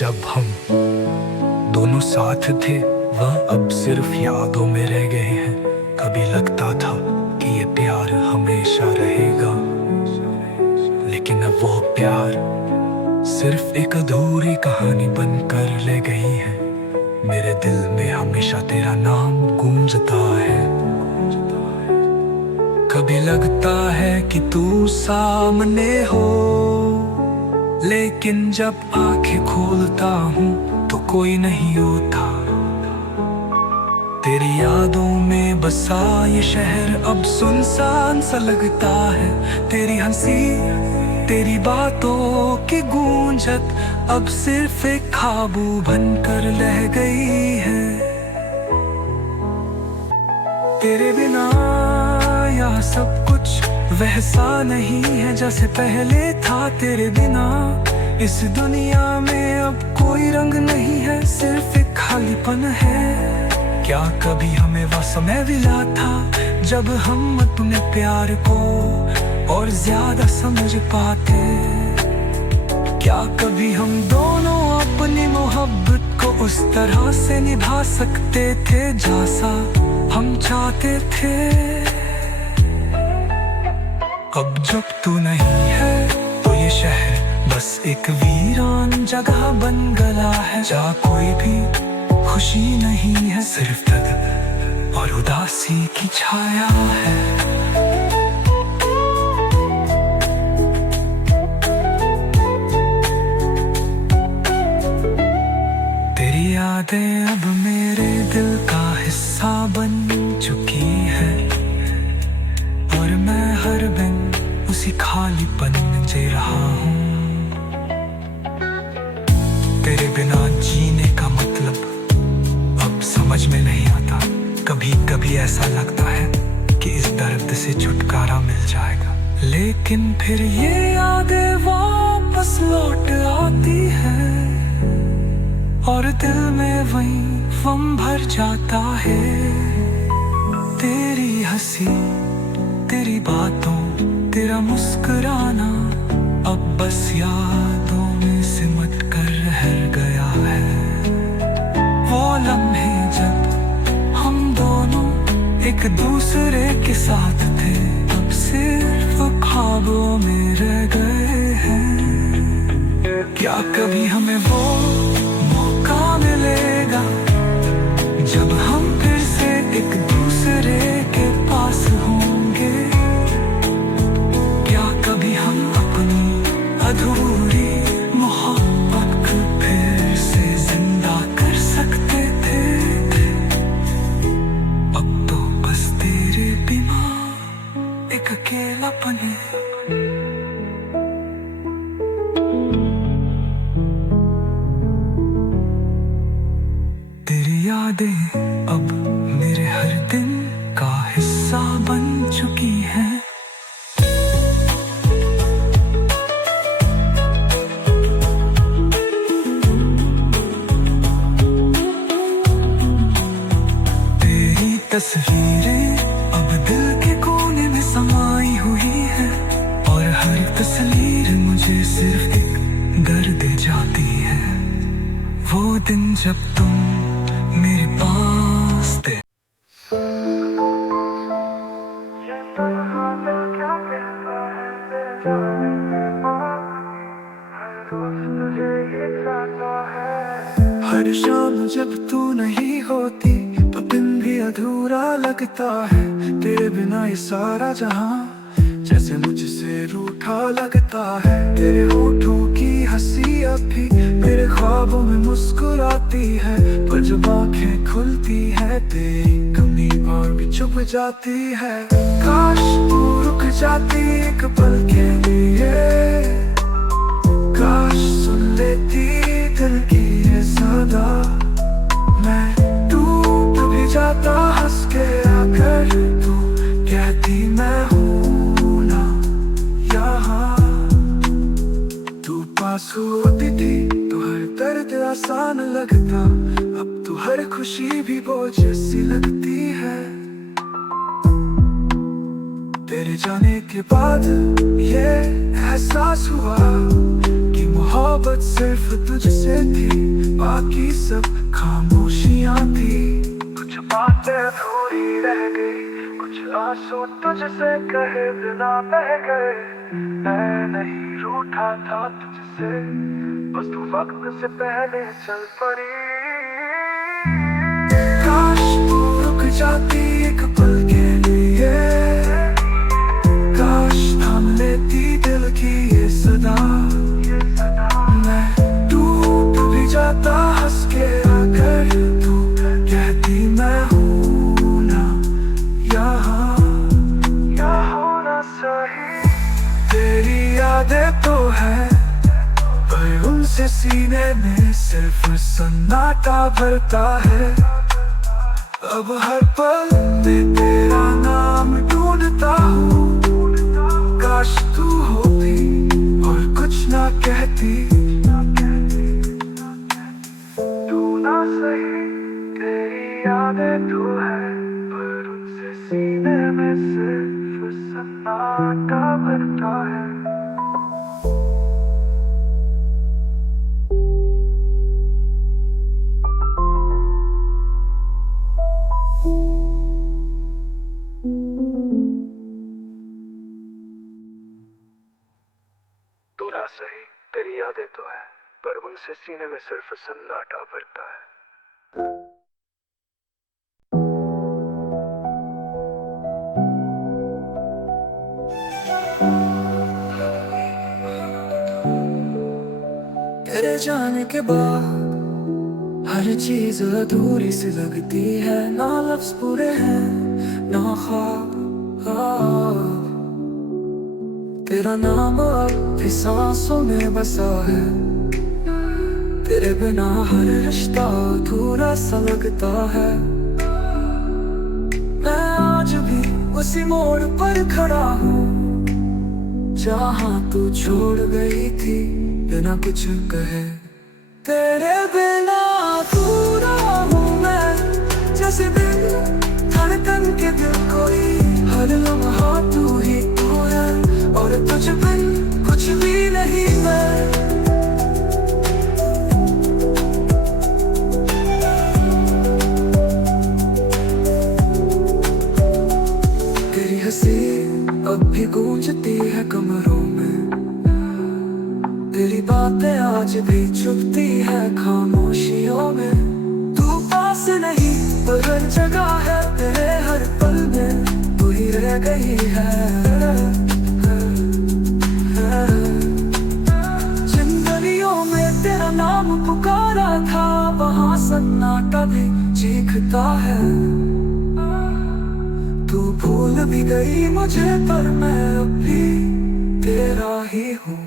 जब हम दोनों साथ थे वह अब सिर्फ यादों में रह गए हैं। कभी लगता था कि ये प्यार हमेशा रहेगा, लेकिन अब वो प्यार सिर्फ एक अधूरी कहानी बनकर ले गई है। मेरे दिल में हमेशा तेरा नाम गूंजता है। कभी लगता है कि तू सामने हो, लेकिन जब आंखें खोलता हूँ तो कोई नहीं होता। तेरी यादों में बसा ये शहर अब सुनसान सा लगता है। तेरी हंसी, तेरी बातों की गूंजत अब सिर्फ एक ख्वाबू बनकर रह गई है। तेरे बिना यहाँ सब कुछ वैसा नहीं है जैसे पहले था। तेरे बिना इस दुनिया में अब कोई रंग नहीं है, सिर्फ एक खालीपन है। क्या कभी हमें वह समय मिला था जब हम अपने प्यार को और ज्यादा समझ पाते? क्या कभी हम दोनों अपनी मोहब्बत को उस तरह से निभा सकते थे जैसा हम चाहते थे? अब जब तू नहीं है तो ये शहर बस एक वीरान जगह बन गया है, जहाँ कोई भी खुशी नहीं है, सिर्फ दर्द और उदासी की छाया है। तेरी यादें अब मेरे दिल का हिस्सा बन चुकी है, और मैं हर दिन उसी खालीपन में जी रहा हूँ। तेरे बिना जीने का मतलब अब समझ में नहीं आता। कभी कभी ऐसा लगता है कि इस दर्द से छुटकारा मिल जाएगा, लेकिन फिर ये यादें वापस लौट आती है और दिल में वही गम भर जाता है। तेरी हंसी, तेरी बातों, तेरा मुस्कुराना अब बस यादों में सिमट कर रह गया है। वो लम्हे जब हम दोनों एक दूसरे के साथ थे अब सिर्फ ख्वाबों में रह गए हैं। क्या कभी हमें वो मौका मिलेगा जब हम फिर से एक दूसरे के पास होंगे? क्या कभी हम अपनी अधूरी मोहब्बत को फिर से जिंदा कर सकते थे? अब तो बस तेरे बिना एक अकेलापन है। तेरी यादें अब मेरे हर दिन का हिस्सा बन चुकी हैं। तस्वीरें अब दिल के कोने में समाई हुई है, और हर तस्वीर मुझे सिर्फ एक दर्द दे जाती है। वो दिन जब तुम मेरे पास थे। हर शाम जब तू नहीं होती तो दिन भी अधूरा लगता है। तेरे बिना ये सारा जहां जैसे मुझसे रूठा लगता है। तेरे होठों की हंसी अब भी मेरे ख्वाबों में मुस्कुराती है, पर जब आंखें खुलती है तेरी कमी और भी चुप जाती है। काश तू रुक जाती एक पल के लिए, काश सुन लेती दिल की ये सदा। मैं टूट भी जाता हंस के आकर तू कहती मैं हूँ ना यहाँ। तू पास होती थी तो हर दर्द आसान लगता, अब तो हर खुशी भी बोझ सी लगती है। तेरे तेरे जाने के बाद ये एहसास हुआ कि मोहब्बत सिर्फ तुझसे थी, बाकी सब खामोशियां थी। कुछ बातें अधूरी रह गई, कुछ आंसू तुझसे कहे बिना बह गए। मैं नहीं रूठा था तुझसे, बस तू वक्त से पहले चल पड़ी। काश तू रुक जाती एक पल के लिए, काश थाम लेती दिल की ये सदा। मैं टूट भी जाता हंस के अगर तू कहती मैं हूँ ना यहाँ, यहाँ होना सही। तेरी यादें तो है पर उनसे सीने में सिर्फ सन्नाटा भरता है। अब हर पल में तेरा नाम ढूंढता हूँ, काश तू होती और कुछ ना कहती। तू ना सही, तेरी यादें तो है पर उनसे सीने में सिर्फ सन्नाटा भरता है। तू ना सही, तेरी यादें तो है पर उनसे सीने में सिर्फ सन्नाटा भरता है। तेरे जाने के बाद हर चीज अधूरी सी लगती है, ना लफ्ज पूरे हैं ना ख्वाब। तेरा नाम अब भी सांसों में बसा है, तेरे बिना हर रिश्ता अधूरा सा लगता है। मैं आज भी उसी मोड़ पर खड़ा हूँ जहाँ तू छोड़ गई थी बिना कुछ कहे। तेरे बिना अधूरा हूँ मैं, जैसे दिल धड़कन के दिल कोई, हर लम्हा तू ही तू है और तुझ बिन कुछ भी नहीं मैं। तेरी हंसी अब भी गूंजती है कमरों में, तेरी बातें आज भी चुभती है खामोशियों में। तू पास नहीं पर हर जगह है, तेरे हर पल में तू ही रह गई है। जिंदगियों में तेरा नाम पुकारा था, वहाँ सन्नाटा भी चीखता है। तू भूल भी गई मुझे पर मैं अब भी तेरा ही हूँ।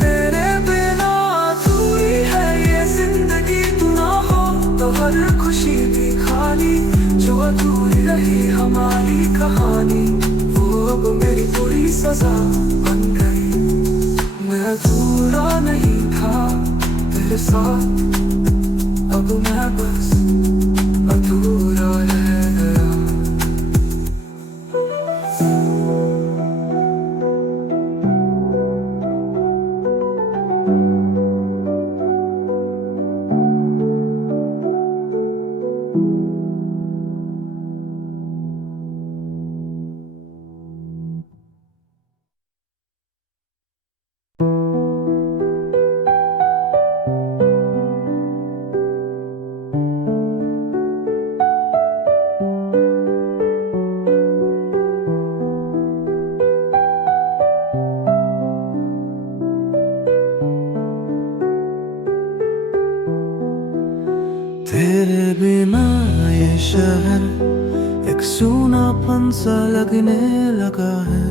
तेरे बिना अधूरी है ये जिंदगी, तू ना हो तो हर खुशी भी खाली। जो अधूरी रही हमारी कहानी, वो अब मेरी पूरी सजा बन गई। मैं अधूरा नहीं था तेरे साथ, अब मैं बस अधूरा रह गया। तेरे बिना ये शहर एक सूनापन सा लगने लगा है,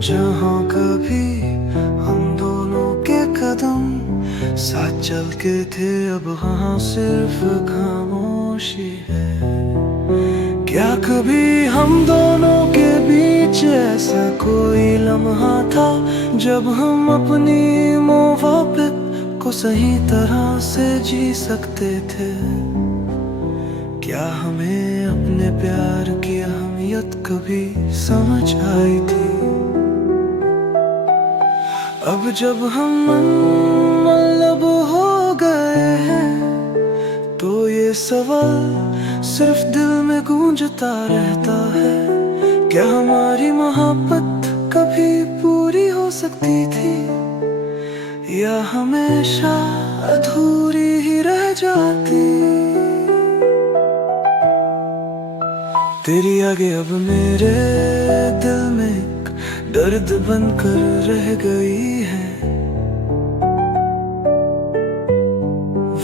जहाँ कभी हम दोनों के कदम साथ चलते थे, अब वहाँ सिर्फ खामोशी है। क्या कभी हम दोनों के बीच ऐसा कोई लम्हा था जब हम अपनी मोहब्बत को सही तरह से जी सकते थे। क्या हमें अपने प्यार की अहमियत कभी समझ आई थी? अब जब हम मतलब हो गए हैं तो ये सवाल सिर्फ दिल में गूंजता रहता है। क्या हमारी मोहब्बत कभी पूरी हो सकती थी या हमेशा अधूरी ही रह जाती? तेरी आगे अब मेरे दिल में एक दर्द बनकर रह गई है।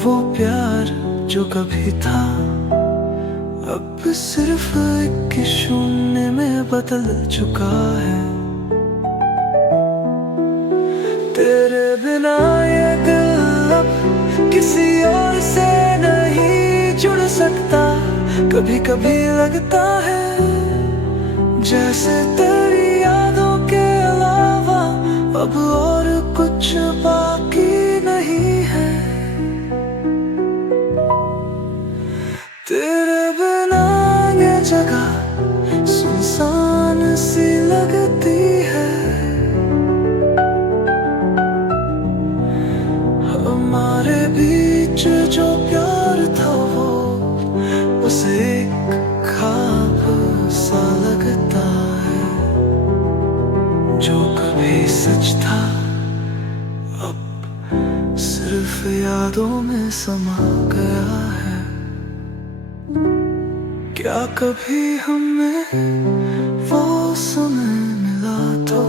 वो प्यार जो कभी था अब सिर्फ एक शून्य में बदल चुका है। तेरे बिना ये दिल अब किसी और से नहीं जुड़ सकता। कभी कभी लगता है जैसे तेरी यादों के अलावा अब और कुछ बाकी नहीं है। तेरे बिना ये जगह सुनसान सी लगती है। हमारे बीच जो प्यार था वो बस एक ख्वाब सा लगता है। जो कभी सच था अब सिर्फ यादों में समा गया है। क्या कभी हमें वो समय मिला तो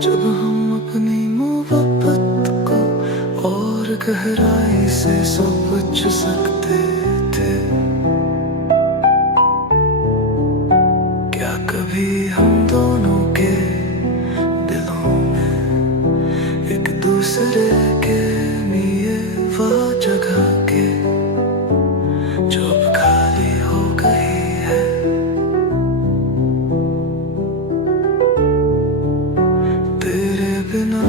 जब हम अपनी मोहब्बत को और गहराई से समझ सकते थे? क्या कभी हम दोनों के दिलों में एक दूसरे के लिए वो जगह के जो अब खाली हो गई है? तेरे बिना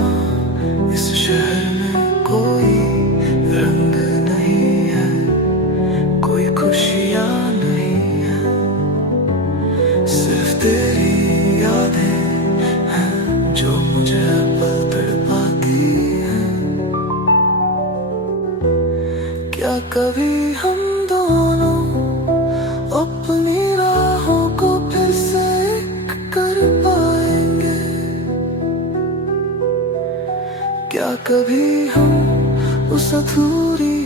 इस शहर में कोई रंग नहीं है, कोई खुशियाँ नहीं है। सिर्फ तेरी यादें हैं जो मुझे पल तड़पाती हैं। क्या कभी हम दोनों अपनी राहों को फिर से एक कर पाएंगे? क्या कभी हम उस अधूरी